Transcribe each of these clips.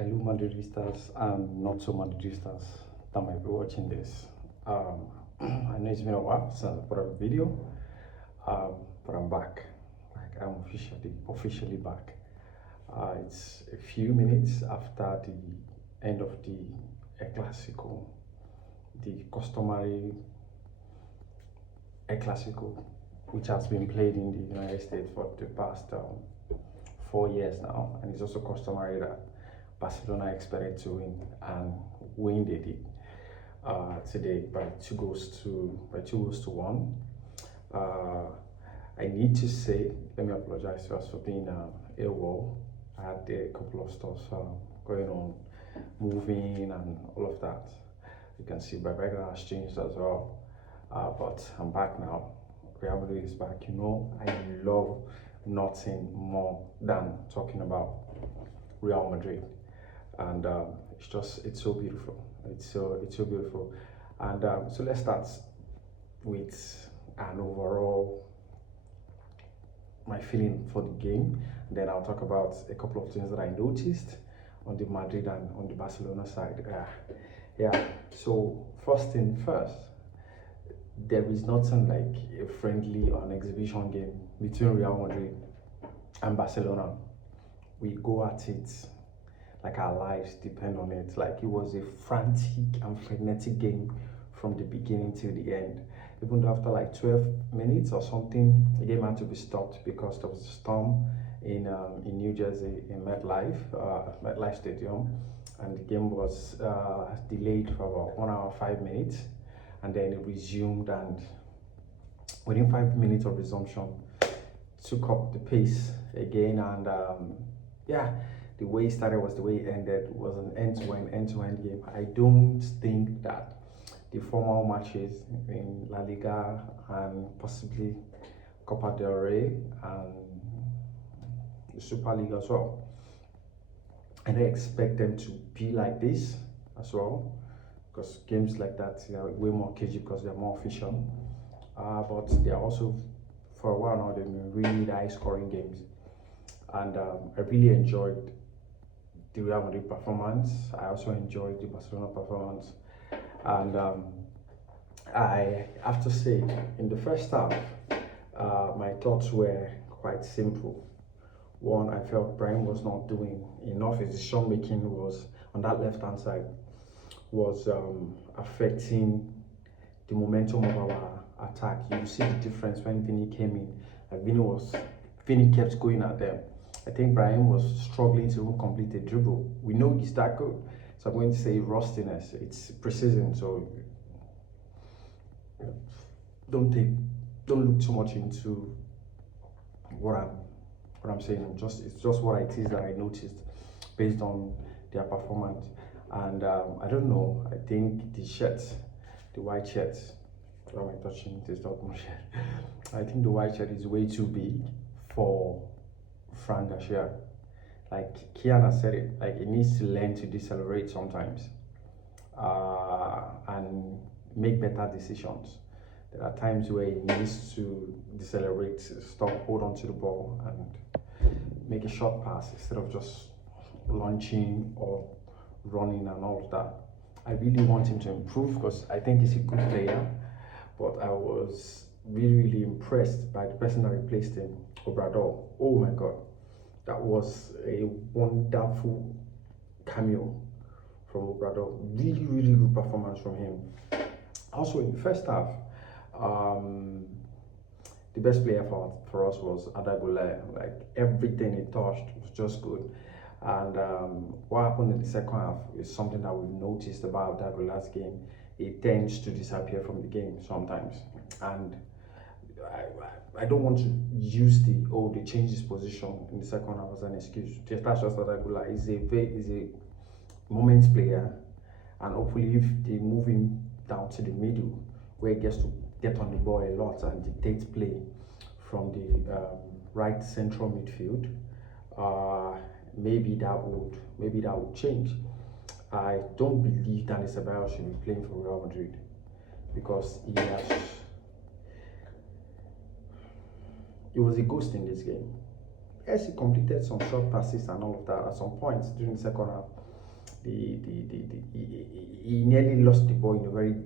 Hello Madridistas and not so Madridistas that might be watching this. I know it's been a while since I put up a video, but I'm back. Like I'm officially back. It's a few minutes after the end of the Clasico, the customary Clasico, which has been played in the United States for the past 4 years now, and it's also customary that Barcelona expected to win, and win they did today by two goals to one. I need to say, let me apologize first for being AWOL. I had a couple of stuff going on, moving and all of that. You can see my background has changed as well, but I'm back now. Real Madrid is back. You know, I love nothing more than talking about Real Madrid, and it's so beautiful. It's so beautiful, and so let's start with an overall my feeling for the game. Then I'll talk about a couple of things that I noticed on the Madrid and on the Barcelona side. Yeah. So first thing first, there is nothing like a friendly or an exhibition game between Real Madrid and Barcelona. We go at it like our lives depend on it. Like it was a frantic and frenetic game from the beginning to the end. Even though after like 12 minutes or something, the game had to be stopped because there was a storm in New Jersey in MetLife Stadium, and the game was delayed for about 1 hour 5 minutes, and then it resumed. And within 5 minutes of resumption, took up the pace again, and yeah, the way it started was the way it ended. It was an end-to-end game. I don't think that the formal matches in La Liga and possibly Copa del Rey and the Super League as well, I don't expect them to be like this as well, because games like that are way more cagey because they're more official. But they are also, for a while now, they've been really high scoring games, and I really enjoyed the Real Madrid performance. I also enjoyed the Barcelona performance, and I have to say, in the first half, my thoughts were quite simple. One, I felt Brian was not doing enough. His decision making was on that left hand side was affecting the momentum of our attack. You see the difference when Vinny came in. Like Vinny kept going at them. I think Brian was struggling to even complete a dribble. We know he's that good, so I'm going to say rustiness. It's preseason, so don't look too much into what I'm saying. It's just what it is that I noticed based on their performance. And I don't know. I think the white shirts. What am I touching? This Dortmund shirt. I think the white shirt is way too big for Frank Garcia. Like Kiana said it. Like it needs to learn to decelerate sometimes, and make better decisions. There are times where he needs to decelerate, stop, hold on to the ball, and make a short pass instead of just launching or running and all of that. I really want him to improve because I think he's a good player, but I was really impressed by the person that replaced him, Obrador. Oh my God, that was a wonderful cameo from Obrador. Really good performance from him. Also in the first half, the best player for us was Adagula. Like everything he touched was just good. And what happened in the second half is something that we've noticed about Adagula's game. He tends to disappear from the game sometimes, and I don't want to use they changed his position in the second half as an excuse. That's just Adagula. He's a moments player, and hopefully if they move him down to the middle where he gets to get on the ball a lot and dictate play from the right central midfield, maybe that would change. I don't believe Dani Ceballos should be playing for Real Madrid because he was a ghost in this game. Yes, he completed some short passes and all of that at some points during the second half, he nearly lost the ball in a very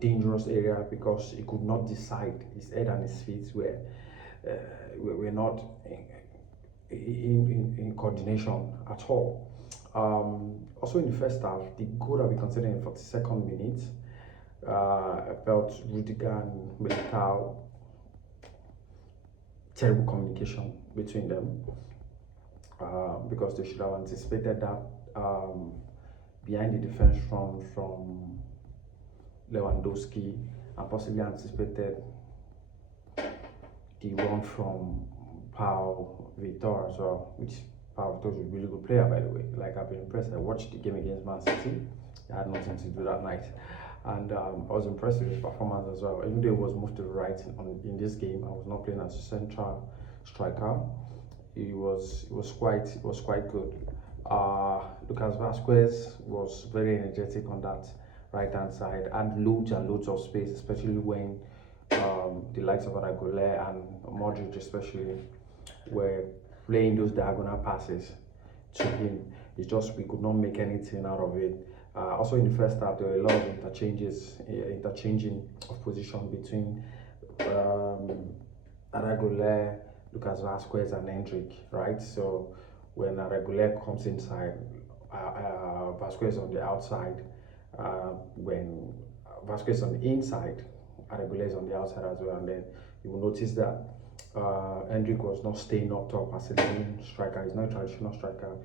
dangerous area because he could not decide. His head and his feet were not in coordination at all. Also in the first half, the goal that we considered in the 42nd minute, I felt Rudiger and Militao, terrible communication between them, because they should have anticipated that behind the defense from Lewandowski, and possibly anticipated the run from Pau Victor as well, which Pau Victor is a really good player, by the way. Like, I've been impressed. I watched the game against Man City. I had nothing to do that night, and I was impressed with his performance as well. Even though he was moved to the right in this game, I was not playing as a central striker. He was quite good. Lucas Vasquez was very energetic on that right hand side, and loads of space, especially when the likes of Aragole and Modric especially were playing those diagonal passes to him. It's just we could not make anything out of it. Also in the first half, there were a lot of interchanging of position between Aragole, Lucas Vasquez, and Hendrick, right? So when Aragole comes inside, Vasquez on the outside. When Vasquez on the inside, Aragole is on the outside as well, and then you will notice that Hendrick was not staying up top as a leading striker. He's not a traditional striker.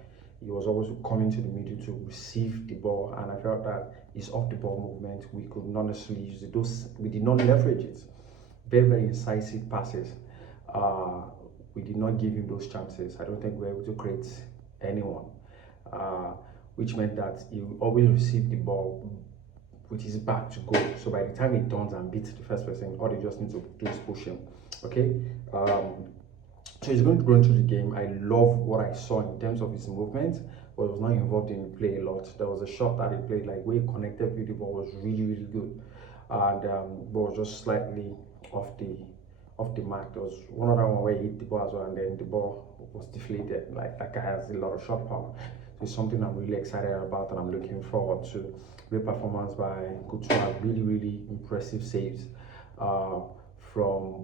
He was always coming to the middle to receive the ball, and I felt that his off the ball movement, we could not necessarily use it. We did not leverage it. Very incisive passes. We did not give him those chances. I don't think we were able to create anyone, which meant that he would always receive the ball with his back to goal. So by the time he turns and beats the first person, all they just need to do is push him. Okay. So he's going to go into the game. I love what I saw in terms of his movement, but he was not involved in play a lot. There was a shot that he played, like where he connected with the ball was really good, and ball was just slightly off the mark. There was one other one where he hit the ball as well, and then the ball was deflated. Like, that guy has a lot of shot power. So it's something I'm really excited about, and I'm looking forward to. Great performance by Couture, really impressive saves. From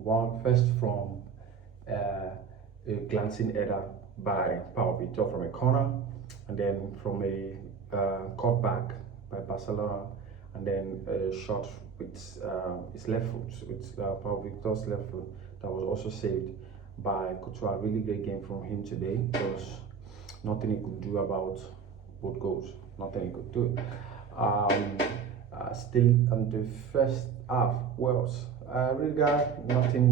a glancing header by Pau Victor from a corner, and then from a cutback by Barcelona, and then a shot with his left foot, with Pau Victor's left foot, that was also saved by Couture. Really great game from him today. There was nothing he could do about both goals. Nothing he could do. Still on the first half, Wales. Really got nothing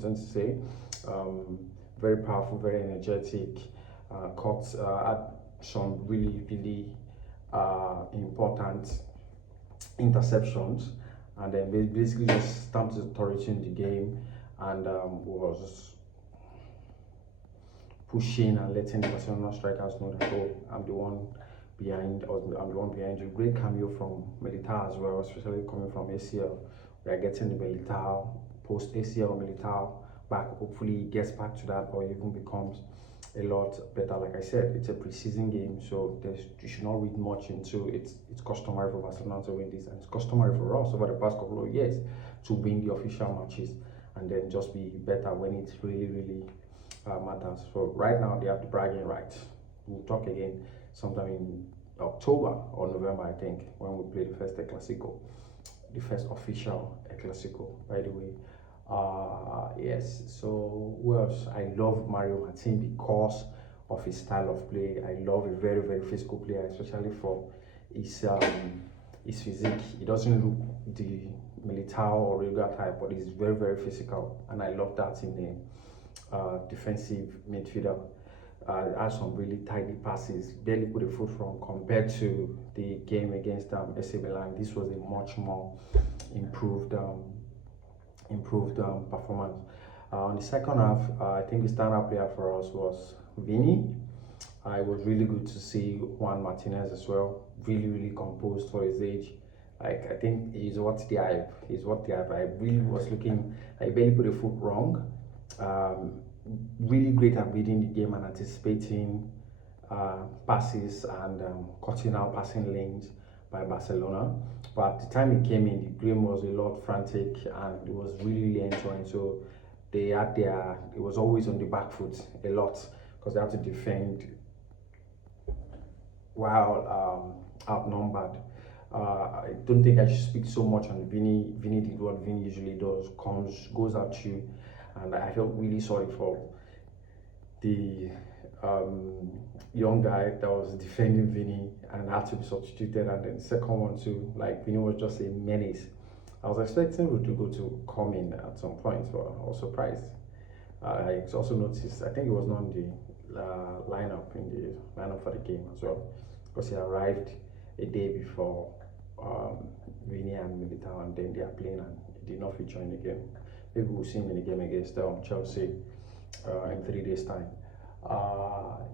to say. Very powerful, very energetic. Caught had some really important interceptions, and then basically just stamped his authority in the game, and was pushing and letting the Barcelona strikers know that, oh, I'm the one behind you. Great cameo from Militao as well, especially coming from ACL. We are getting the Militao, post ACL Militao back. Hopefully he gets back to that, or even becomes a lot better. Like I said, it's a preseason game, so you should not read much into it. It's customary for Barcelona to win this, and it's customary for us over the past couple of years to win the official matches and then just be better when it really matters. So right now they have the bragging rights. We'll talk again sometime in October or November, I think, when we play the first Clasico, the first official Clasico, by the way. Yes, so who else? I love Mario Martin because of his style of play. I love a very physical player, especially for his physique. He doesn't look the Militao or Rudiger type, but he's very physical, and I love that in a defensive midfielder. Has some really tidy passes, barely put a foot wrong compared to the game against AC Milan. This was a much more improved performance. On the second half, I think the standout player for us was Vini. It was really good to see Juan Martinez as well, really composed for his age. Like, I think he's what the hype. I really was looking, I barely put a foot wrong. Really great at reading the game and anticipating passes and cutting out passing lanes by Barcelona. But at the time it came in, the game was a lot frantic and it was really enjoying. So they had their, it was always on the back foot a lot because they had to defend while outnumbered. I don't think I should speak so much on Vinny. Vinny did what Vinny usually does, goes at you, and I felt really sorry for the young guy that was defending Vinny and had to be substituted. And then the second one too, like Vinny was just a menace. I was expecting Rodrigo to come in at some point, but I was surprised. I also noticed, I think it was not in the lineup for the game as well, because he arrived a day before Vinny and Militao, and then they are playing and he did not feature in the game. Maybe we'll see him in the game against Chelsea in 3 days' time.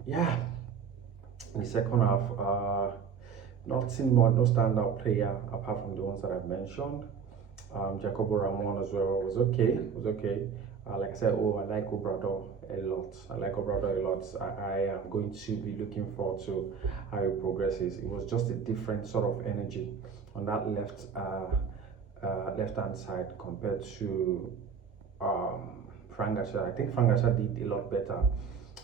Yeah, in the second half, nothing more, no standout player apart from the ones that I've mentioned. Jacobo Ramon as well was okay. Like I said, I like Obrador a lot. I am going to be looking forward to how he progresses. It was just a different sort of energy on that left hand side compared to Frank Garcia. I think Frank Garcia did a lot better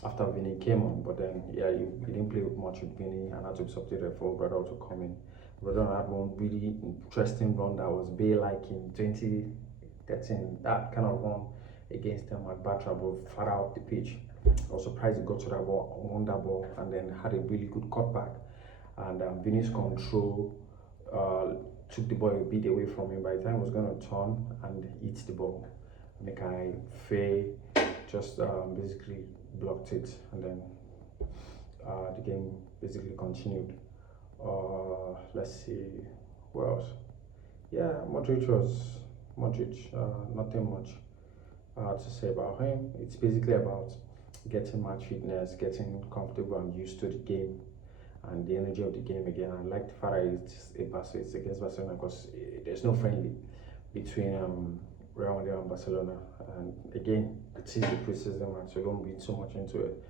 after Vinny came on, but then yeah, he didn't play much with Vinny and had to be substituted for Obrador to come in. Obrador had one really interesting run that was Bay-like in 2013. That kind of run against them at Batra, but far out the pitch. I was surprised he got to that ball, won that ball, and then had a really good cutback. And Vinny's control took the ball a bit away from him. By the time he was going to turn and hit the ball, Mekai Faye just basically blocked it, and then the game basically continued. Let's see, who else? Yeah, Modric. Nothing much to say about him. It's basically about getting match fitness, getting comfortable and used to the game and the energy of the game again. I like the fact that it's against Barcelona because there's no friendly between Real Madrid and Barcelona. And again, it is the preseason match, so don't read so much into it.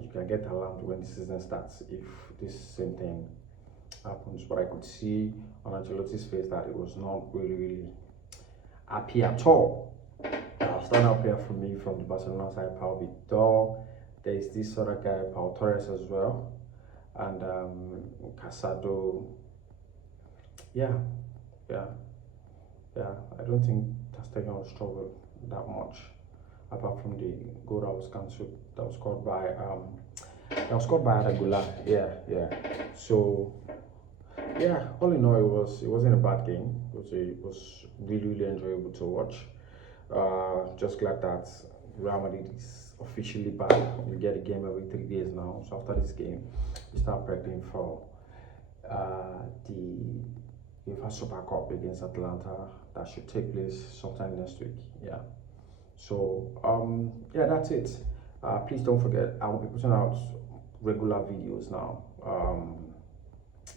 You can get alarmed when the season starts if this same thing happens. But I could see on Ancelotti's face that it was not really happy at all. Standout player for me from the Barcelona side, Pau Victor. There is this other guy, Pau Torres as well, and Casado. Yeah. I don't think Stegen will struggle that much, apart from the goal that was cancelled. That was scored by Regular. Yeah. So yeah, all in all, it wasn't a bad game. It was really enjoyable to watch. Just glad that Real Madrid is officially back. We get a game every 3 days now. So after this game, we start prepping for the UEFA Super Cup against Atlanta. That should take place sometime next week. Yeah. So yeah, that's it. Please don't forget, I will be putting out regular videos now.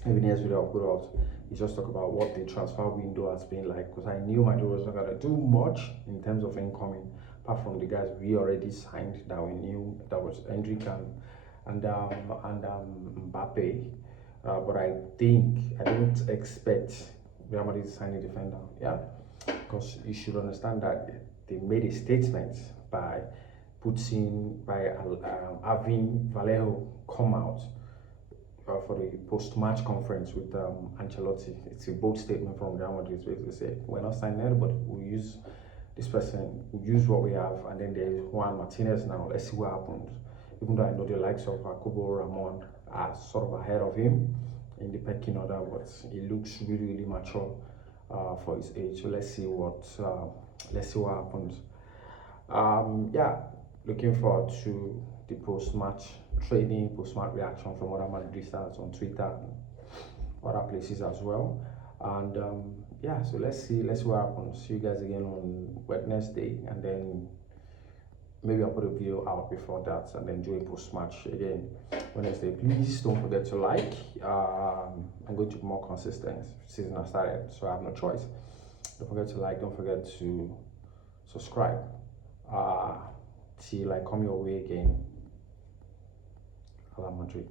Maybe next video I'll put out is just talk about what the transfer window has been like, because I knew Madrid was not gonna do much in terms of incoming, apart from the guys we already signed that we knew, that was Hendrik and Mbappe. But I don't expect Real Madrid to sign a defender. Yeah, because you should understand that they made a statement by having Vallejo come out for the post-match conference with Ancelotti. It's a bold statement from Real Madrid. Basically say, we're not signing anybody. We'll use this person. We'll use what we have. And then there's Juan Martinez now. Let's see what happens. Even though I know the likes of Jacobo Ramon are sort of ahead of him in the pecking order, but he looks really mature for his age. So let's see what happens. Yeah, looking forward to the post-match trading, post-match reaction from other Madridistas on Twitter and other places as well. And yeah, so let's see what happens. See you guys again on Wednesday, and then maybe I'll put a video out before that, and then do a post-match again Wednesday. Please don't forget to like. I'm going to be more consistent. Season has started, so I have no choice. Don't forget to like. Don't forget to subscribe. Till I come your way again. a la Madrid.